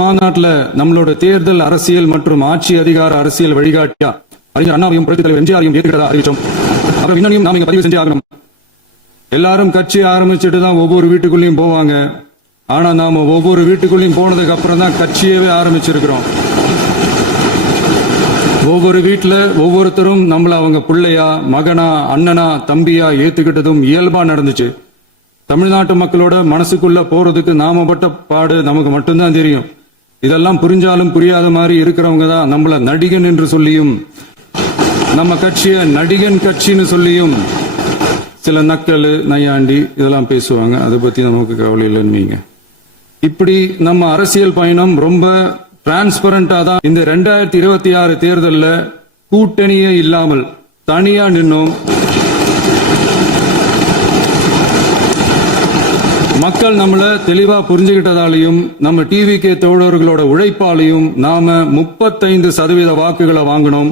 மாநாட்டில் நம்மளோட தேர்தல் அரசியல் மற்றும் ஆட்சி அதிகார அரசியல் வழிகாட்டியா அறிஞர் அண்ணாவையும் புரட்சித் தலைவர் எம்ஜிஆரையும் ஏற்றுக்கிறதா அறிவிச்சோம். அப்புறம் இன்னும் நாம இங்க பதிவு செஞ்சே ஆகணும். எல்லாரும் கட்சி ஆரம்பிச்சுட்டு தான் ஒவ்வொரு வீட்டுக்குள்ளேயும் போவாங்க. ஆனா நாம ஒவ்வொரு வீட்டுக்குள்ளேயும் போனதுக்கு அப்புறம் தான் கட்சியவே ஆரம்பிச்சிருக்கிறோம். ஒவ்வொரு வீட்டுல ஒவ்வொருத்தரும் நம்மள அவங்க பிள்ளையா, மகனா, அண்ணனா, தம்பியா ஏத்துக்கிட்டதும் இயல்பா நடந்துச்சு. தமிழ்நாட்டு மக்களோட மனசுக்குள்ள போறதுக்கு நாம பட்ட பாடு நமக்கு மட்டும்தான் தெரியும். இதெல்லாம் புரிஞ்சாலும் புரியாத மாதிரி இருக்கிறவங்க தான் நம்மள நடிகன் என்று சொல்லியும், நம்ம கட்சிய நடிகன் கட்சின்னு சொல்லியும் சில நக்கல் நையாண்டி இதெல்லாம் பேசுவாங்க. அதை பத்தி நமக்கு கவலை இல்லைன்னு. இப்படி நம்ம அரசியல் பயணம் ரொம்ப டிரான்ஸ்பரண்டா தான் இந்த 2026 தேர்தலில் கூட்டணியே இல்லாமல் தனியா நின்னோம். மக்கள் நம்மள தெளிவா புரிஞ்சுகிட்டதாலையும் நம்ம டிவிகே தோழர்களோட உழைப்பாலையும் நாம 35% வாக்குகளை வாங்கினோம்.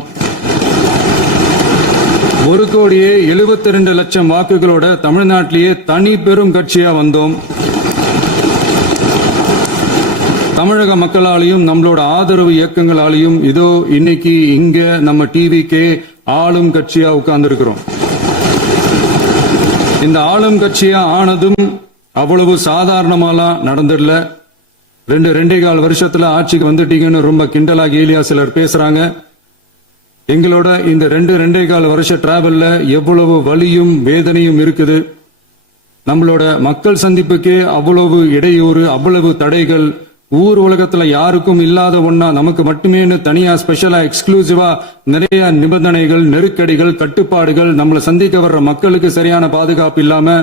1,72,00,000 வாக்குகளோட தமிழ்நாட்டிலேயே தனி பெரும் கட்சியா வந்தோம். தமிழக மக்களாலையும் நம்மளோட ஆதரவு இயக்கங்களாலையும் இதோ இன்னைக்கு இங்க நம்ம டிவிகே ஆளும் கட்சியா உட்கார்ந்து இருக்கிறோம். இந்த ஆளும் கட்சியா ஆனதும் அவ்வளவு சாதாரணமாலாம் நடந்துடல. 2.25 வருஷத்துல ஆட்சிக்கு வந்துட்டீங்கன்னு ரொம்ப கிண்டலா கேலியா சிலர் பேசுறாங்க. எங்களோட இந்த 2.25 வருஷ டிராவல்ல எவ்வளவு வலியும் வேதனையும் இருக்குது. நம்மளோட மக்கள் சந்திப்புக்கே அவ்வளவு இடையூறு, அவ்வளவு தடைகள், ஊர் உலகத்துல யாருக்கும் இல்லாத ஒன்னா நமக்கு மட்டுமே தனியா ஸ்பெஷலா எக்ஸ்க்ளூசிவா நிறைய நிபந்தனைகள், நெருக்கடிகள், கட்டுப்பாடுகள், நம்மளை சந்திக்க வர்ற மக்களுக்கு சரியான பாதுகாப்பு இல்லாம,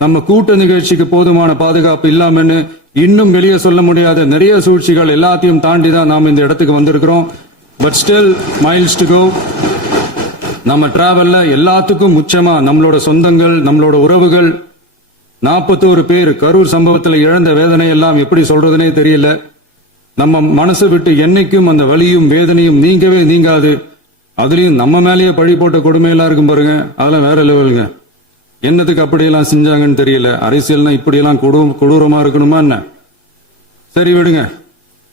நம்ம கூட்ட நிகழ்ச்சிக்கு போதுமான பாதுகாப்பு இல்லாமன்னு இன்னும் வெளியே சொல்ல முடியாத நிறைய சூழ்ச்சிகள் எல்லாத்தையும் தாண்டி தான் நாம் இந்த இடத்துக்கு வந்திருக்கிறோம். But still miles to go. நம்ம டிராவல்ல எல்லாத்துக்கும் முச்சமா நம்மளோட சொந்தங்கள், நம்மளோட உறவுகள், 41 பேர் கரூர் சம்பவத்தில் இழந்த வேதனை எல்லாம் எப்படி சொல்றதுனே தெரியல. நம்ம மனசை விட்டு என்னைக்கும் அந்த வலியும் வேதனையும் நீங்கவே நீங்காது. அதுலயும் நம்ம மேலேயே பழி போட்ட கொடுமையெல்லாம் இருக்கும் பாருங்க, அதெல்லாம் வேற லெவலுங்க. என்னத்துக்கு அப்படியெல்லாம் செஞ்சாங்கன்னு தெரியல. அரசியல்னா இப்படியெல்லாம் கொடூரமா இருக்கணுமா என்ன? சரி விடுங்க.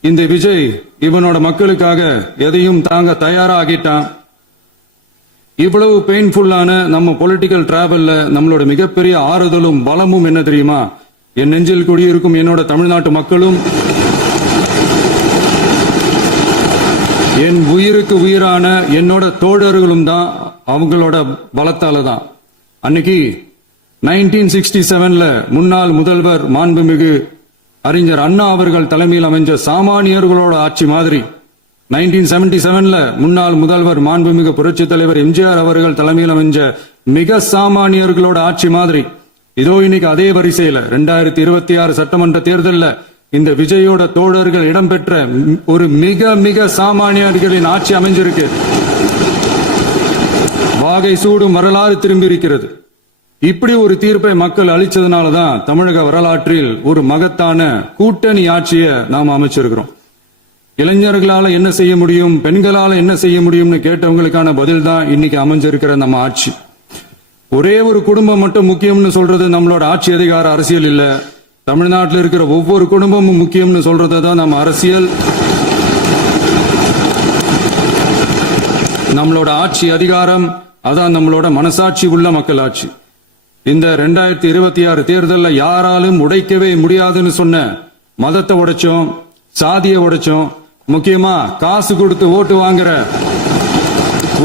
இந்த விஜய் இவனோட மக்களுக்காக எதையும் தாங்க தயாரா ஆகிட்டான். இவ்வளவு பெயின்ஃபுல்லான நம்ம பொலிட்டிக்கல் டிராவல்ல நம்மளோட மிகப்பெரிய ஆறுதலும் பலமும் என்ன தெரியுமா? என் நெஞ்சில் குடியிருக்கும் என்னோட தமிழ்நாட்டு மக்களும், என் உயிருக்கு உயிரான என்னோட தோழர்களும் தான். அவங்களோட பலத்தால தான் அன்னைக்கு 1967 முன்னாள் முதல்வர் மாண்புமிகு அறிஞர் அண்ணா அவர்கள் தலைமையில் அமைஞ்ச சாமானியர்களோட ஆட்சி மாதிரி, 1977 முன்னாள் முதல்வர் மாண்புமிகு புரட்சித் தலைவர் எம்ஜிஆர் அவர்கள் தலைமையில் அமைஞ்ச மிக சாமானியர்களோட ஆட்சி மாதிரி, இதோ இன்னைக்கு அதே வரிசையில 2026 சட்டமன்ற தேர்தலில் இந்த விஜயோட தோழர்கள் இடம்பெற்ற ஒரு மிக மிக சாமானியர்களின் ஆட்சி அமைஞ்சிருக்கு. வாகை சூடும் வரலாறு திரும்பி இருக்கிறது. இப்படி ஒரு தீர்ப்பை மக்கள் அளிச்சதுனாலதான் தமிழக வரலாற்றில் ஒரு மகத்தான கூட்டணி ஆட்சியை நாம் அமைச்சிருக்கிறோம். இளைஞர்களால என்ன செய்ய முடியும், பெண்களால என்ன செய்ய முடியும்னு கேட்டவங்களுக்கான பதில் தான் இன்னைக்கு அமைஞ்சிருக்கிற நம்ம ஆட்சி. ஒரே ஒரு குடும்பம் மட்டும் முக்கியம்னு சொல்றது நம்மளோட ஆட்சி அதிகார அரசியல் இல்ல. தமிழ்நாட்டில் இருக்கிற ஒவ்வொரு குடும்பமும் முக்கியம்னு சொல்றது தான் நம்ம அரசியல். நம்மளோட ஆட்சி அதிகாரம் அதான் நம்மளோட மனசாட்சி உள்ள மக்கள் ஆட்சி. இந்த 2026 தேர்தலில் யாராலும் உடைக்கவே முடியாதுன்னு சொன்ன மதத்தை உடைச்சோம், சாதியை உடைச்சோம், முக்கியமா காசு கொடுத்து ஓட்டு வாங்குற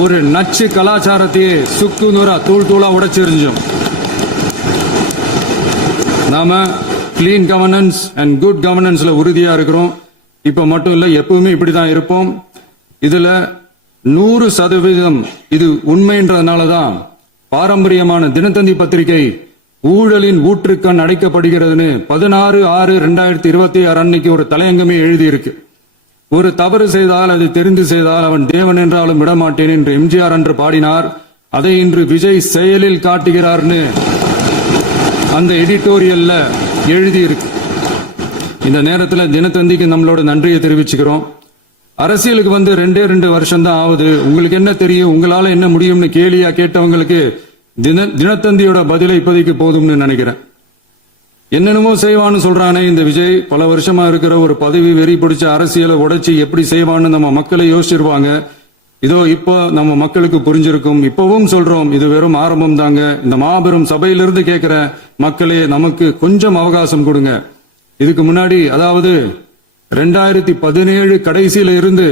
ஒரு நச்சு கலாச்சாரத்தையே சுக்கு நூறா தூள் தூளா உடைச்சிருந்தோம். நாம கிளீன் கவர்னன்ஸ் அண்ட் குட் கவர்னன்ஸ்ல உறுதியா இருக்கிறோம். இப்ப மட்டும் இல்ல, எப்பவுமே இப்படிதான் இருப்போம். இதுல 100% இது உண்மைன்றதுனாலதான் பாரம்பரியமான தினத்தந்தி பத்திரிகை ஊழலின் ஊற்றுக்கண் அடைக்கப்படுகிறதுன்னு 16/6/2026 அன்னைக்கு ஒரு தலையங்கமே எழுதியிருக்கு. ஒரு தவறு செய்தால், அது தெரிந்து செய்தால் அவன் தேவன் என்றாலும் விடமாட்டேன் என்று எம்ஜிஆர் அன்று பாடினார். அதை இன்று விஜய் செயலில் காட்டுகிறார்னு அந்த எடிட்டோரியல்ல எழுதியிருக்கு. இந்த நேரத்தில் தினத்தந்திக்கு நம்மளோட நன்றியை தெரிவிச்சுக்கிறோம். அரசியலுக்கு வந்து 2 வருஷம் தான் ஆகுது. உங்களுக்கு என்ன தெரியும், உங்களால என்ன முடியும்னு கேலியா கேட்டவங்களுக்கு தினத்தந்தியோட பதிலை இப்போதைக்கு போதும்னு நினைக்கிறேன். என்னென்னமோ செய்வான்னு சொல்றானே இந்த விஜய். பல வருஷமா இருக்கிற ஒரு பதவி வெறி பிடிச்ச அரசியலை உடைச்சி எப்படி செய்வான்னு நம்ம மக்களை யோசிச்சிருவாங்க. இதோ இப்போ நம்ம மக்களுக்கு புரிஞ்சிருக்கும். இப்பவும் சொல்றோம், இது வெறும் ஆரம்பம் தாங்க. இந்த மாபெரும் சபையிலிருந்து கேட்கிற மக்களே, நமக்கு கொஞ்சம் அவகாசம் கொடுங்க. இதுக்கு முன்னாடி, அதாவது 2017 கடைசியில இருந்து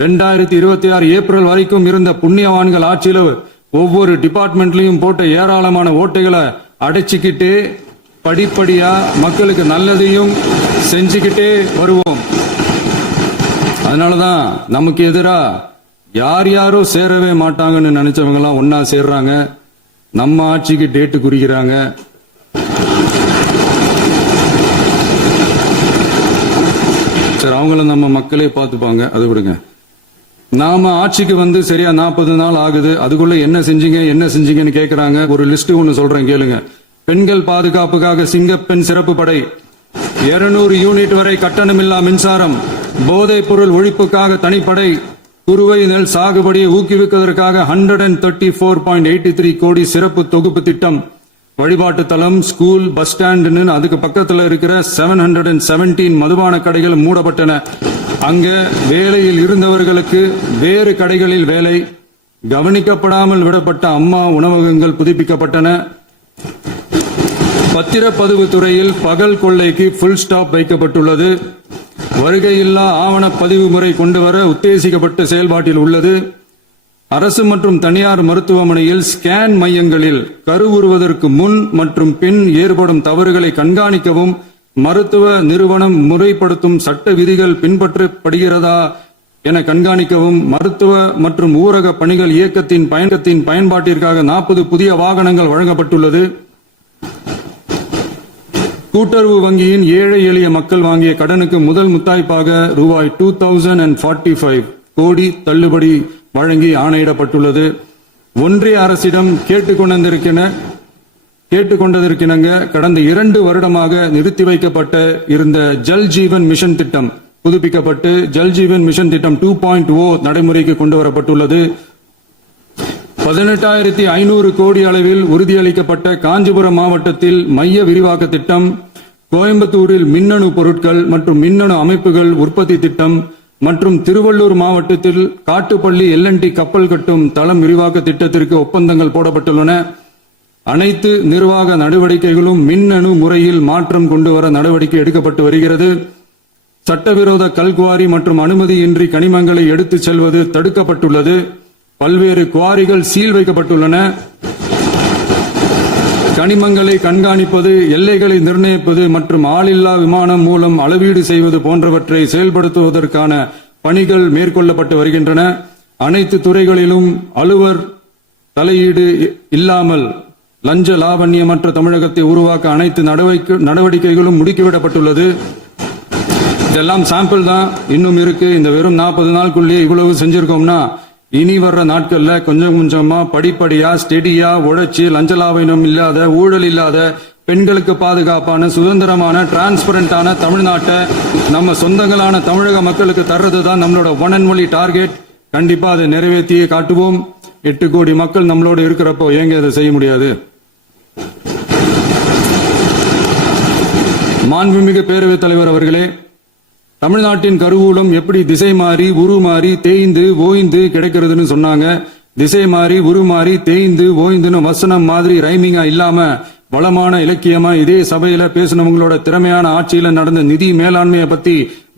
2026 ஏப்ரல் வரைக்கும் இருந்த புண்ணியவான்கள் ஆட்சியில ஒவ்வொரு டிபார்ட்மெண்ட்லயும் போட்ட ஏராளமான ஓட்டைகளை அடைச்சிக்கிட்டே படிப்படியா மக்களுக்கு நல்லதையும் செஞ்சுக்கிட்டே வருவோம். அதனாலதான் நமக்கு எதிரா யார் யாரோ சேரவே மாட்டாங்கன்னு நினைச்சவங்க எல்லாம் ஒன்னா சேர்றாங்க. நம்ம ஆட்சிக்கு டேட்டு குறிக்கிறாங்க. சரி, அவங்கள நம்ம மக்களே பார்த்துப்பாங்க, அது விடுங்க. நாம ஆட்சிக்கு வந்து சரியா 40 நாள் ஆகுது. அதுக்குள்ள என்ன செஞ்சீங்கன்னு கேக்குறாங்க. ஒரு லிஸ்ட் ஒன்னு சொல்றேன் கேளுங்க. பெண்கள் பாதுகாப்புக்காக சிங்கப்பெண் சிறப்பு படை, 200 யூனிட் வரை கட்டணமில்லா மின்சாரம், போதைப் பொருள் ஒழிப்புக்காக தனிப்படை, குறுவை நெல் சாகுபடியை ஊக்குவிப்பதற்காக 134.83 கோடி சிறப்பு தொகுப்பு திட்டம், வழிபாட்டு தலம், ஸ்கூல், பஸ் ஸ்டாண்டுன்னு அதுக்கு பக்கத்துல இருக்கிற 717 மதுபான கடைகள் மூடப்பட்டன. அங்க வேலையில் இருந்தவர்களுக்கு வேறு கடைகளில் வேலை, கவனிக்கப்படாமல் விடப்பட்ட அம்மா உணவகங்கள் புதுப்பிக்கப்பட்டன. பத்திரப்பதிவு துறையில் பகல் கொள்ளைக்கு புல் ஸ்டாப் வைக்கப்பட்டுள்ளது. வருகையில்லா ஆவண பதிவு முறை கொண்டுவர உத்தேசிக்கப்பட்ட செயல்பாட்டில் உள்ளது. அரசு மற்றும் தனியார் மருத்துவமனையில் ஸ்கேன் மையங்களில் கருவுறுவதற்கு முன் மற்றும் பின் ஏற்படும் தவறுகளை கண்காணிக்கவும், மருத்துவ நிறுவனம் முறைப்படுத்தும் சட்ட விதிகள் பின்பற்றப்படுகிறதா என கண்காணிக்கவும், மருத்துவ மற்றும் ஊரக பணிகள் இயக்கத்தின் பயன்பாட்டிற்காக 40 புதிய வாகனங்கள் வழங்கப்பட்டுள்ளது. கூட்டுறவு வங்கியின் ஏழை எளிய மக்கள் வாங்கிய கடனுக்கு முதல் முத்தாய்ப்பாக ரூபாய் 2045 கோடி தள்ளுபடி வழங்கி ஆணையிடப்பட்டுள்ளது. ஒன்றிய அரசிடம் கேட்டுக்கொண்டதற்கிணங்க கடந்த 2 வருடமாக நிறுத்தி வைக்கப்பட்ட இருந்த ஜல் ஜீவன் மிஷன் திட்டம் புதுப்பிக்கப்பட்டு ஜல் ஜீவன் மிஷன் திட்டம் 2.0 நடைமுறைக்கு கொண்டு வரப்பட்டுள்ளது. 18,500 கோடி அளவில் உறுதியளிக்கப்பட்ட காஞ்சிபுரம் மாவட்டத்தில் மைய விரிவாக்க திட்டம், கோயம்புத்தூரில் மின்னணு பொருட்கள் மற்றும் மின்னணு அமைப்புகள் உற்பத்தி திட்டம் மற்றும் திருவள்ளூர் மாவட்டத்தில் காட்டுப்பள்ளி LNT கப்பல் கட்டும் தளம் விரிவாக்க திட்டத்திற்கு ஒப்பந்தங்கள் போடப்பட்டுள்ளன. அனைத்து நிர்வாக நடவடிக்கைகளும் மின்னணு முறையில் மாற்றம் கொண்டு வர நடவடிக்கை எடுக்கப்பட்டு வருகிறது. சட்டவிரோத கல்குவாரி மற்றும் அனுமதியின்றி கனிமங்களை எடுத்துச் செல்வது தடுக்கப்பட்டுள்ளது. பல்வேறு குவாரிகள் சீல் வைக்கப்பட்டுள்ளன. கனிமங்களை கண்காணிப்பது, எல்லைகளை நிர்ணயிப்பது மற்றும் ஆளில்லா விமானம் மூலம் அளவீடு செய்வது போன்றவற்றை செயல்படுத்துவதற்கான பணிகள் மேற்கொள்ளப்பட்டு வருகின்றன. அனைத்து துறைகளிலும் அலுவலர் தலையீடு இல்லாமல் லஞ்ச லாவண்யமற்ற தமிழகத்தை உருவாக்க அனைத்து நடவடிக்கைகளும் முடுக்கிவிடப்பட்டுள்ளது. இதெல்லாம் சாம்பிள் தான், இன்னும் இருக்கு. இந்த வெறும் 40 நாளுக்குள்ளேயே இவ்வளவு செஞ்சிருக்கோம்னா, இனி வர்ற நாட்கள்ல கொஞ்சம் கொஞ்சமா படிப்படியா ஸ்டெடியா உழைச்சி லஞ்ச லாவண்யம் இல்லாத, ஊழல் இல்லாத, பெண்களுக்கு பாதுகாப்பான, சுதந்திரமான, டிரான்ஸ்பரண்டான தமிழ்நாட்டை நம்ம சொந்தங்களான தமிழக மக்களுக்கு தர்றது தான் நம்மளோட ஒன் அண்ட் ஒன்லி டார்கெட். கண்டிப்பா அதை நிறைவேற்றியே காட்டுவோம். 8 கோடி மக்கள் நம்மளோட இருக்கிறப்போ ஏங்க அதை செய்ய முடியாது? மாண்புமிகு பேரவைத் தலைவர் அவர்களே, தமிழ்நாட்டின் கருவூலம் எப்படி திசை மாறி உருமாறி தேய்ந்து ஓய்ந்து கிடைக்கிறதுன்னு சொன்னாங்க. திசை மாறி உருமாறி தேய்ந்து ஓய்ந்துன்னு வசனம் மாதிரி ரைமிங்கா இல்லாம வளமான இலக்கியமா இதே சபையில பேசினவங்களோட திறமையான ஆட்சியில நடந்த நிதி மேலாண்மையை பத்தி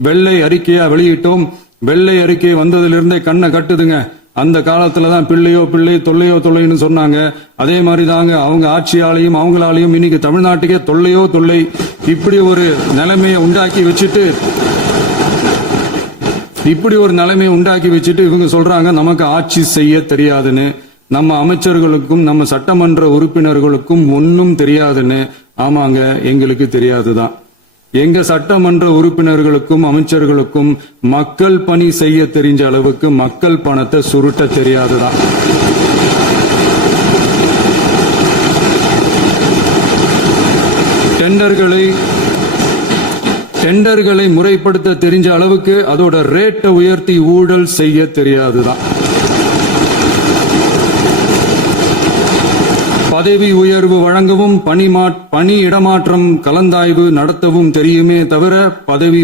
வெள்ளை அறிக்கையா வெளியிட்டோம். வெள்ளை அறிக்கை வந்ததிலிருந்தே கண்ணை கட்டுதுங்க. அந்த காலத்துலதான் பிள்ளையோ பிள்ளை தொல்லையோ தொல்லைன்னு சொன்னாங்க. அதே மாதிரி தாங்க அவங்க ஆட்சியாலையும் அவங்களாலையும் இன்னைக்கு தமிழ்நாட்டுக்கே தொல்லையோ தொல்லை. இப்படி ஒரு நிலைமையை உண்டாக்கி வச்சுட்டு இவங்க சொல்றாங்க நமக்கு ஆட்சி செய்ய தெரியாதுன்னு. நம்ம அமைச்சர்களுக்கும் நம்ம சட்டமன்ற உறுப்பினர்களுக்கும் ஒன்னும் தெரியாதுன்னு. ஆமாங்க, எங்களுக்கு தெரியாதுதான். எங்க சட்டமன்ற உறுப்பினர்களுக்கும் அமைச்சர்களுக்கும் மக்கள் பணி செய்ய தெரிஞ்ச அளவுக்கு மக்கள் பணத்தை சுருட்ட தெரியாதுதான். டெண்டர்களை முறைப்படுத்த தெரிஞ்ச அளவுக்கு அதோட ரேட்டை உயர்த்தி ஊழல் செய்ய தெரியாதுதான். பதவி உயர்வு வழங்கவும் பணி இடமாற்றம் கலந்தாய்வு நடத்தவும் தெரியுமே தவிர பதவி